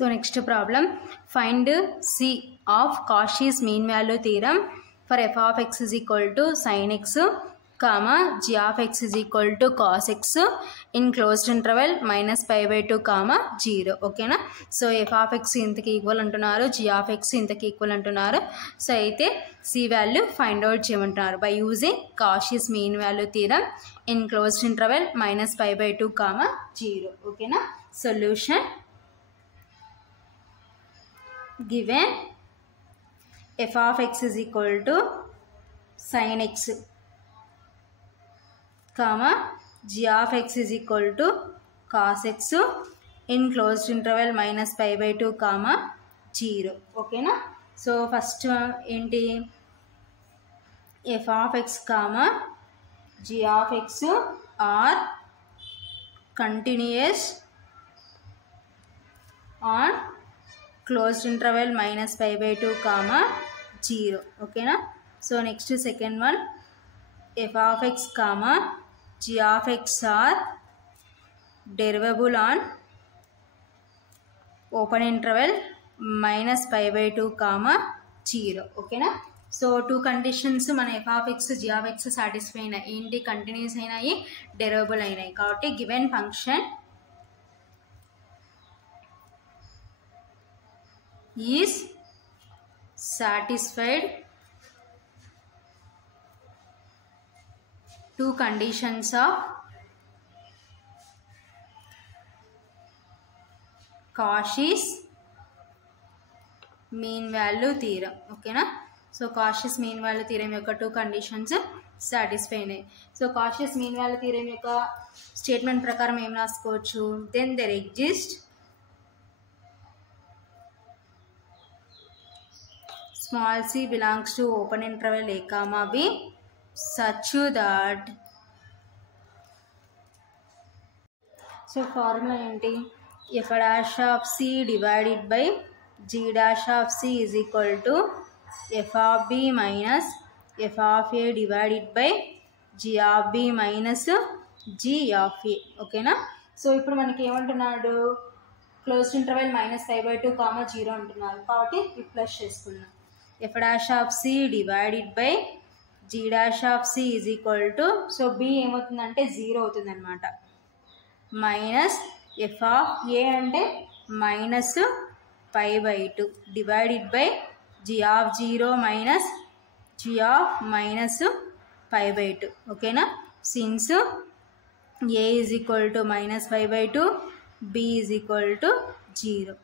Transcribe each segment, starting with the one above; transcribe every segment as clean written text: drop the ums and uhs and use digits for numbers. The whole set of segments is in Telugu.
So next problem, find C of Cauchy's mean value theorem for f of x is equal to sin x, comma g of x is equal to cos x in closed interval minus pi by 2 comma 0. Okay na? So f of x ఇంతకి ఈక్వల్ అంటున్నారు, g of x ఇంతకి ఈక్వల్ అంటున్నారు. సో అయితే c వాల్యూ ఫైండ్ అవుట్ చేయమంటున్నారు by using Cauchy's mean value theorem in closed interval minus pi by 2 comma 0. Okay na? Solution, given f of x is equal to sin x, comma g of x is equal to cos x in closed interval minus pi by 2 comma 0. Okay na? So first enti f of x comma g of x are continuous on closed interval minus pi by 2 comma 0. Okay na? So next second one, f of x comma g of x are derivable on open interval minus pi by 2 comma 0. Okay na? So two conditions మన f of x g of x satisfy అయినా ఏంటి, కంటిన్యూస్ అయినాయి, డెరివబుల్ అయినాయి. కాబట్టి given function is satisfied two conditions of Cauchy's mean value theorem. Okay na? So Cauchy's mean value theorem యొక్క two conditions satisfy అయినాయి. So Cauchy's mean value theorem యొక్క స్టేట్మెంట్ ప్రకారం ఏం రాసుకోవచ్చు, then there exists small c belongs to open interval a comma b such that, so formula ఏంటి, f dash of c divided by g dash of c is equal to f of b minus f of a divided by g of b minus g of a. ఓకేనా? సో ఇప్పుడు మనకి ఏమంటున్నాడు, closed interval minus pi by 2 comma 0 అంటున్నారు. కాబట్టి రిప్లేస్ చేసుకున్నాం. f dash of c divided by g dash of c is equal to, so b ఏమవుతుందంటే 0 అవుతుంది అనమాట, మైనస్ f of a అంటే minus pi by 2 divided by g of 0 minus g of minus pi by 2. ఓకేనా? Since a is equal to minus pi by 2, b is equal to 0.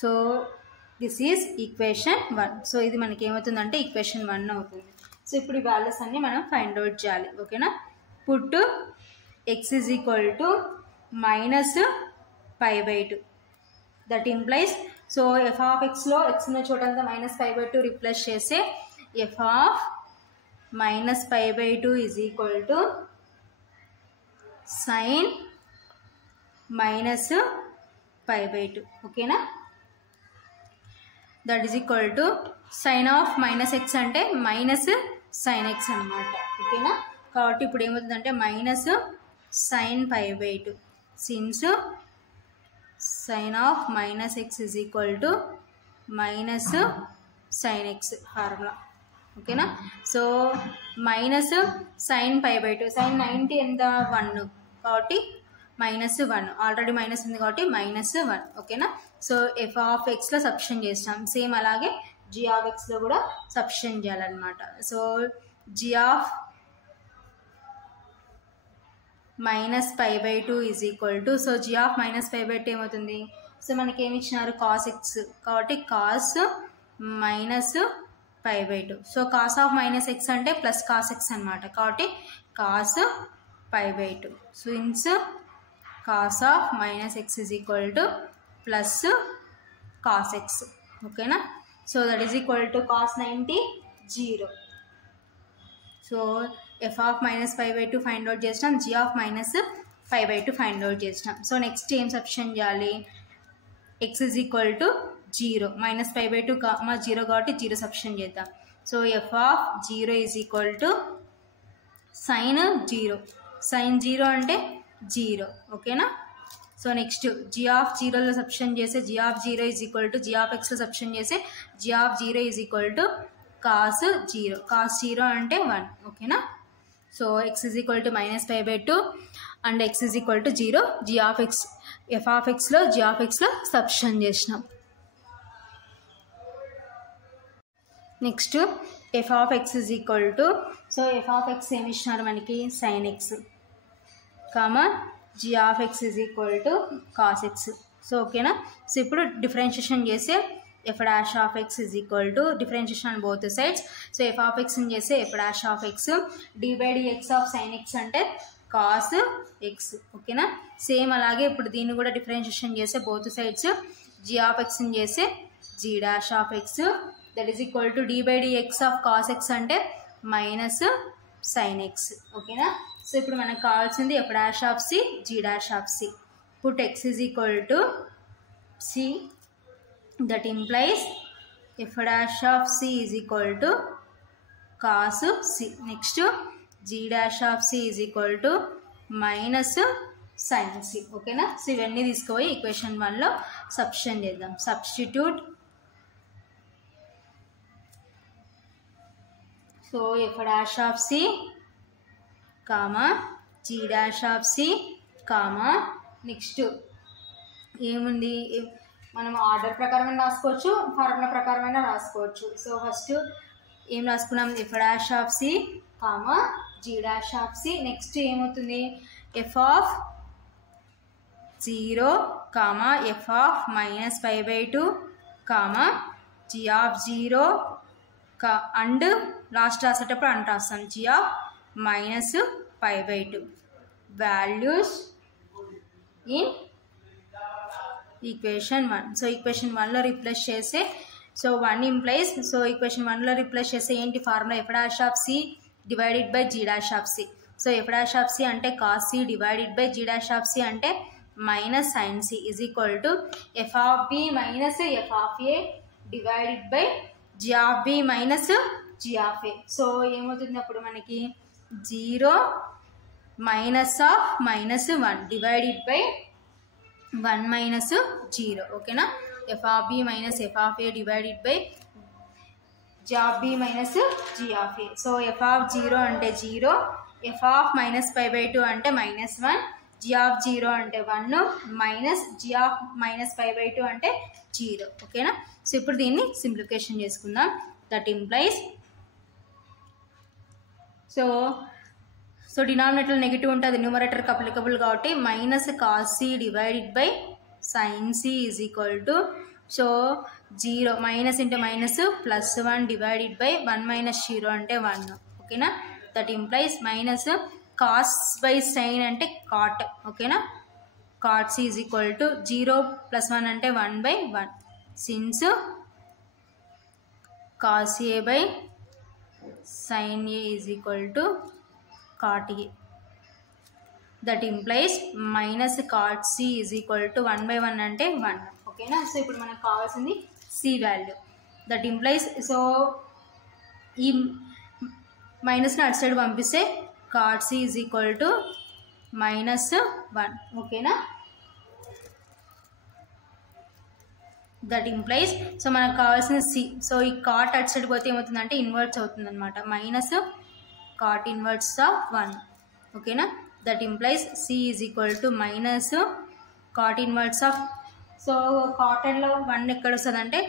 So this is equation 1. So ఇది మనకి ఏమవుతుందంటే ఈక్వేషన్ 1 అవుతుంది. సో ఇప్పుడు ఈ వాల్యూస్ అన్ని మనం ఫైండ్ అవుట్ చేయాలి. ఓకేనా? Put x is equal to minus pi by 2, that implies, so f of ఎక్స్లో ఎక్స్ ఉన్న చోటంతా మైనస్ pi by 2 రిప్లేస్ చేస్తే f of minus pi by 2 is equal to sine minus pi by 2. ఓకేనా? That is equal to sine of minus x అంటే మైనస్ సైన్ ఎక్స్ అనమాట. ఓకేనా? కాబట్టి ఇప్పుడు ఏమవుతుందంటే minus sine pi by 2 since sine of minus x is equal to minus sine x formula. ఓకేనా? So minus sine pi by 2, sine 90 ఎంత 1, కాబట్టి మైనస్ 1, ఆల్రెడీ మైనస్ ఉంది కాబట్టి మైనస్ 1. ఓకేనా? సో ఎఫ్ ఆఫ్ ఎక్స్లో సబ్స్టిట్యూట్ చేస్తాం, సేమ్ అలాగే జీ ఆఫ్ ఎక్స్లో కూడా సబ్స్టిట్యూట్ చేయాలన్నమాట. So g of minus pi by 2 is equal to, so g of minus pi by 2 ఏమవుతుంది, సో మనకి ఏమి ఇచ్చినారు కాస్ ఎక్స్, కాబట్టి cos minus pi by 2. So cos of minus x అంటే ప్లస్ కాస్ ఎక్స్ అనమాట, కాబట్టి కాస్ pi by 2. సో ఇన్స్ cos of minus x is equal to plus cos x. ఓకేనా? So that is equal to cos 90 0. So f of minus pi by 2 find out చేసినాం, g of minus pi by 2 find out చేసినాం. సో నెక్స్ట్ ఏం సబ్స్టిట్యూట్ చేయాలి, x is equal to 0, minus pi by 2 comma 0 కాబట్టి 0 సబ్స్టిట్యూట్ చేద్దాం. So f of 0 is equal to sine 0, sine 0 అంటే 0. ఓకేనా? సో నెక్స్ట్ g ఆఫ్ జీరోలో సబ్స్టిట్యూషన్ చేస్తే g of zero is equal to g of ఎక్స్లో సబ్స్టిట్యూషన్ చేస్తే g of zero is equal to cos zero. Cos zero అంటే 1. ఓకేనా. So x is equal to -π/2 and x is equal to 0. g of x f of ఎక్స్లో g ఆఫ్ ఎక్స్లో సబ్స్టిట్యూషన్ చేసినాం. Next f of x is equal to, so f of x ఏమి ఇచ్చినారు మనకి sin x comma g of x is equal to cos x. So ఓకేనా. సో ఇప్పుడు డిఫరెన్షియేషన్ చేస్తే f dash of x is equal to differentiation on both sides. So f of ఎక్స్ని చేస్తే f dash of x d/dx of sin x అంటే కాస్ ఎక్స్. ఓకేనా. సేమ్ అలాగే ఇప్పుడు దీన్ని కూడా డిఫరెన్షియేషన్ చేస్తే బోత్ సైడ్స్ g ఆఫ్ ఎక్స్ని చేస్తే g dash of x that is equal to d/dx of cos x అంటే మైనస్ sin x. ఓకేనా. సో ఇప్పుడు మనకు కావాల్సింది f dash of c g dash of c. Put x is equal to c, that implies f dash of c is equal to cos c. Next g dash of c is equal to minus sin c. Okay నా. సో ఇవన్నీ తీసుకుపోయి ఈక్వేషన్ 1లో సబ్స్టిట్యూషన్ చేద్దాం. Substitute. So f dash of c comma g dash of c comma next ఏముంది, మనం ఆర్డర్ ప్రకారం రాసుకోవచ్చు, ఫార్ములా ప్రకారం రాసుకోవచ్చు. సో ఫస్ట్ ఏం రాసుకున్నాం, f dash of c comma g dash of c. Next ఏమవుతుంది, f of 0 comma f of -π/2 comma g of 0 and last రాసేటప్పుడు అంట రాస్తాం g of -π/2 values in equation 1. So equation 1లో రీప్లేస్ చేస్తే, సో 1 ఇంప్లైస్, సో ఈక్వేషన్ 1లో రీప్లేస్ చేస్తే ఏంటి ఫార్ములా, f dash of c divided by g dash of c. So f dash of c అంటే cos c divided by g dash of c అంటే minus sin c is equal to f of b minus f of a divided by g of b minus g of a. So ఏమవుతుంది అప్పుడు మనకి 0 minus of -1 divided by 1 minus 0. ఓకేనా. f of b minus f of a divided by g of b minus g of a. So f of 0 అంటే 0, f ఆఫ్ -π/2 అంటే -1, g ఆఫ్ 0 అంటే 1 మైనస్ g ఆఫ్ -π/2 అంటే 0. ఓకేనా. సో ఇప్పుడు దీన్ని సింప్లిఫికేషన్ చేసుకుందాం. That implies, so denominator negative ఉంటుంది, న్యూమరేటర్కి అప్లికబుల్ కాబట్టి minus cos c divided by sine c is equal to, so 0 minus into minus +1 divided by 1 minus 0 అంటే 1. ఓకేనా. That implies minus cos by sine అంటే కాట్. ఓకేనా. Cot c is equal to 0 + 1 అంటే 1/1 since cos a by sine a is equal to cot a. That implies minus cot c is equal to 1/1 అంటే 1. ఓకేనా. సో ఇప్పుడు మనకు కావాల్సింది c value. That implies, so ఈ మైనస్ని అటు సైడ్ పంపిస్తే cot c is equal to -1. ఓకేనా. దట్ ఇంప్లైస్, సో మనకు కావాల్సిన c. సో ఈ కాట్ అటు సైడ్ పోతే ఏమవుతుందంటే ఇన్వర్ట్స్ అవుతుంది అనమాట, మైనస్ cot inverse of 1. ఓకేనా. That implies c is equal to minus cot inverse of, so కాటన్లో 1 ఎక్కడ వస్తుంది అంటే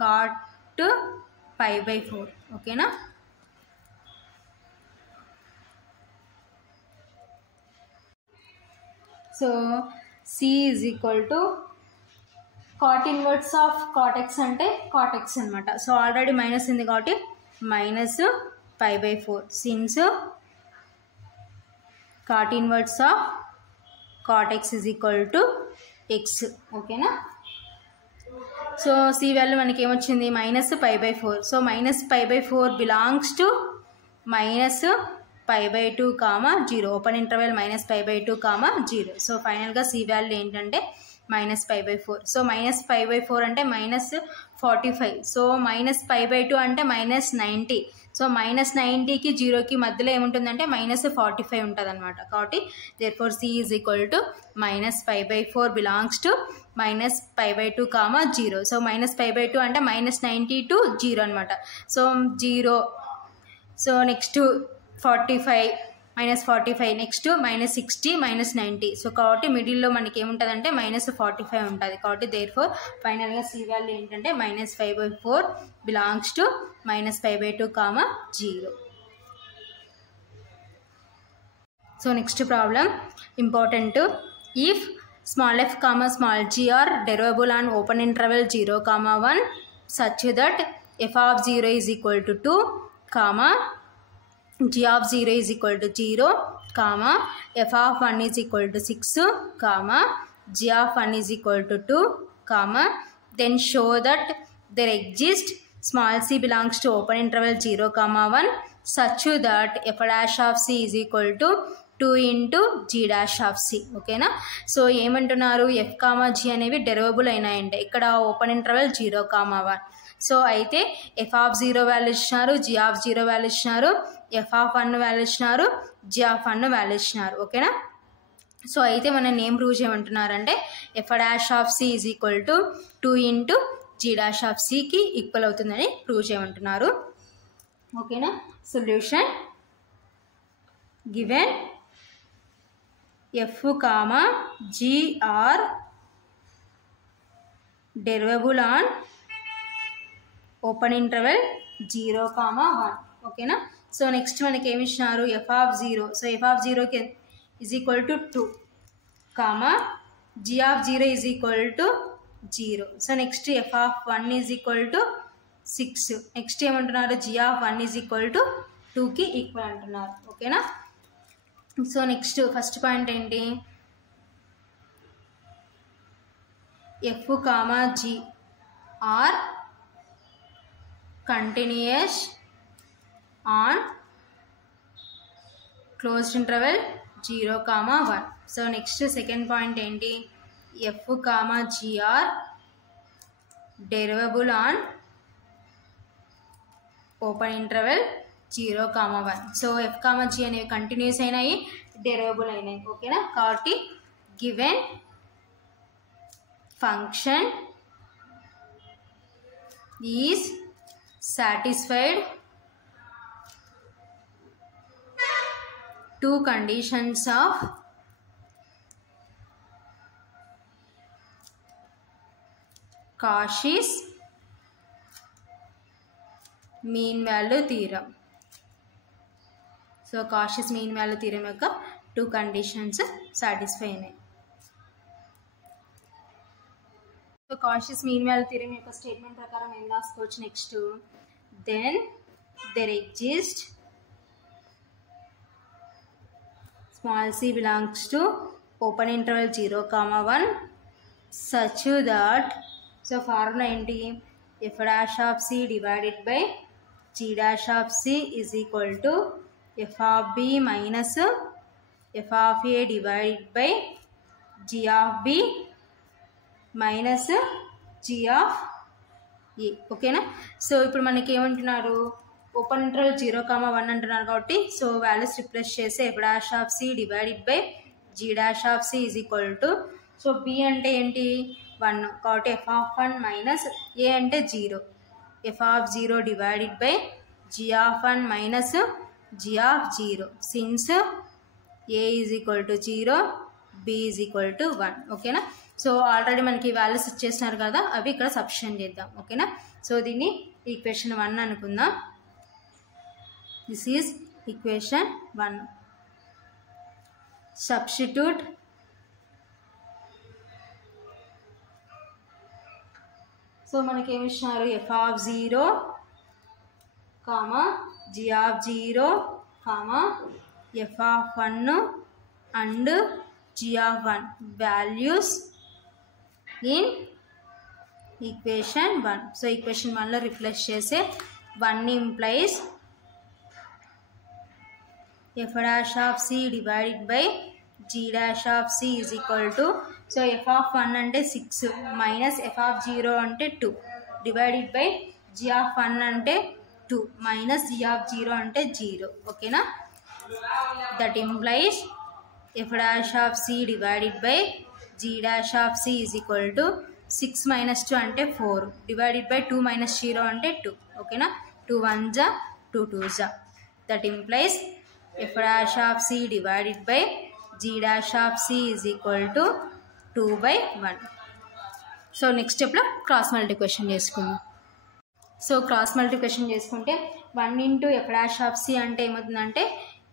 cot π/4. ఓకేనా. So c is equal to cot inverse of cot x అంటే cot x అనమాట. సో ఆల్రెడీ మైనస్ ఉంది కాబట్టి minus π/4 since cot inverse of cot x is equal to x. ఓకేనా. సో c వాల్యూ మనకి ఏమొచ్చింది -π/4. So -π/4 belongs to -π/2, 0 open interval -π/2, 0. So ఫైనల్గా c వాల్యూ ఏంటంటే minus pi by 4. So minus pi by 4 అంటే minus 45. So minus pi by 2 అంటే minus 90. సో minus 90కి 0కి మధ్యలో ఏముంటుందంటే minus 45 ఉంటుంది అనమాట. కాబట్టి therefore C is equal to minus pi by 4 belongs to minus pi by 2 comma 0. So minus pi by 2 అంటే minus 90 to 0 అనమాట. So 0. So next 45 minus 45, next minus 60 minus 90. So కాబట్టి మిడిల్లో మనకి ఏముంటుంది అంటే minus 45 ఉంటుంది. కాబట్టి therefore ఫైనల్గా C వాల్యూ ఏంటంటే minus 5 by 4 belongs to minus 5 by 2 comma 0. So next problem important. If small f comma small g are derivable on open interval 0 comma 1 such that f of 0 is equal to 2 comma g of 0 is equal to 0 comma f of 1 is equal to 6 comma g of 1 is equal to 2 comma then show that there exists small c belongs to open interval 0 comma 1 such that f dash of c is equal to 2 into g dash of c. ఓకేనా. సో ఏమంటున్నారు, f కామా g అనేవి డెరివబుల్ అయినాయంటే ఇక్కడ ఓపెన్ ఇంటర్వెల్ 0 కామా 1. సో అయితే f ఆఫ్ 0 వాల్యూ ఇచ్చినారు, g ఆఫ్ 0 వాల్యూ ఇచ్చినారు, f ఆఫ్ 1 వాల్యూ ఇచ్చినారు, g ఆఫ్ 1 వాల్యూ ఇచ్చినారు. ఓకేనా. సో అయితే మనం ఏం ప్రూవ్ చేయమంటున్నారంటే f dash of c is equal to 2 into g dash of cకి ఈక్వల్ అవుతుందని ప్రూవ్ చేయమంటున్నారు. ఓకేనా. Solution given f comma g are derivable on open interval 0 comma 1. ఓకేనా. సో నెక్స్ట్ మనకి ఏమి ఇచ్చినారు, f of 0. So f of 0కి is equal to 2 comma g of 0 is equal to 0. So next f of 1 is equal to 6. Next ఏమంటున్నారు, g of 1 is equal to 2కి ఈక్వల్ అంటున్నారు. ఓకేనా. సో నెక్స్ట్ ఫస్ట్ పాయింట్ ఏంటి, f comma g are continuous on closed interval 0 comma 1. So next second point ఏంటి, f comma g are derivable on open interval 0 comma 1. So f comma g అనేవి కంటిన్యూస్ అయినాయి, డెరివబుల్ అయినాయి. ఓకేనా. కాబట్టి given function is satisfied two conditions of Cauchy's mean value theorem. So Cauchy's mean value theorem యొక్క 2 కండిషన్స్ సాటిస్ఫై అయినాయి. So Cauchy's mean value theorem యొక్క స్టేట్మెంట్ ప్రకారం ఏం రాసుకోవచ్చు, next then there exists small c belongs to open interval 0 comma 1 such that, so formula ఏంటి, f dash of c divided by g dash of c is equal to f of b minus f of a divided by g of b minus g of a. ఓకేనా. సో ఇప్పుడు మనకి ఏమంటున్నారు, ఓపెన్ ఇంటర్వల్ 0 కామా 1 అంటున్నారు కాబట్టి సో వాల్యూస్ రిప్లేస్ చేసి f dash of c divided by g dash of c is equal to, so b అంటే ఏంటి 1 కాబట్టి f ఆఫ్ 1 మైనస్ a అంటే 0, f of 0 divided by g of 1 minus g of 0 since a is equal to 0, b is equal to 1. ఓకేనా. సో ఆల్రెడీ మనకి వాల్యూస్ ఇచ్చేసినారు కదా, అవి ఇక్కడ సబ్స్టిట్యూట్ చేద్దాం. ఓకేనా. సో దీన్ని ఈక్వేషన్ 1 అనుకుందాం. This is equation 1. Substitute so మనకి ఏమి ఇచ్చినారు, f of 0 comma g of 0 comma f of 1 and g of 1 values in equation 1. So equation 1లో రిప్లేస్ చేసే 1 implies f dash of c divided by g dash of c is equal to so f of 1 అంటే 6 మైనస్ ఎఫ్ ఆఫ్ 0 అంటే 2 డివైడెడ్ బై జీ ఆఫ్ 1 అంటే 2 మైనస్ జీ ఆఫ్ 0 అంటే 0. ఓకేనా? That implies F dash of C divided by G dash of C is equal to 6 minus 2 అంటే 4 డివైడెడ్ బై 2 మైనస్ 0 అంటే 2. ఓకేనా? 2 1 జా 2 2 జా. That implies F dash of C divided by G dash of C is equal to 2/1. So next స్టెప్లో క్రాస్ మల్టిప్లికేషన్ చేసుకుందాం. సో క్రాస్ మల్టిప్లికేషన్ చేసుకుంటే 1 into F dash of C అంటే ఏమవుతుందంటే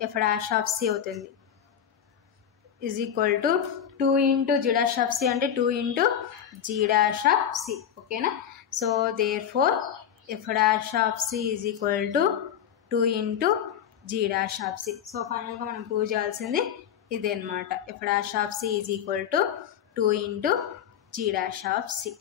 ఎఫ్ డాష్ ఆఫ్ సి అవుతుంది is equal to 2 into G dash of C అంటే 2 into G dash of C. ఓకేనా? So therefore F dash of C is equal to 2 into G dash of c. So ఫైనల్గా మనం ప్రూవ్ చేయాల్సింది ఇదే అనమాట. F dash of C is equal to 2 into G dash of C.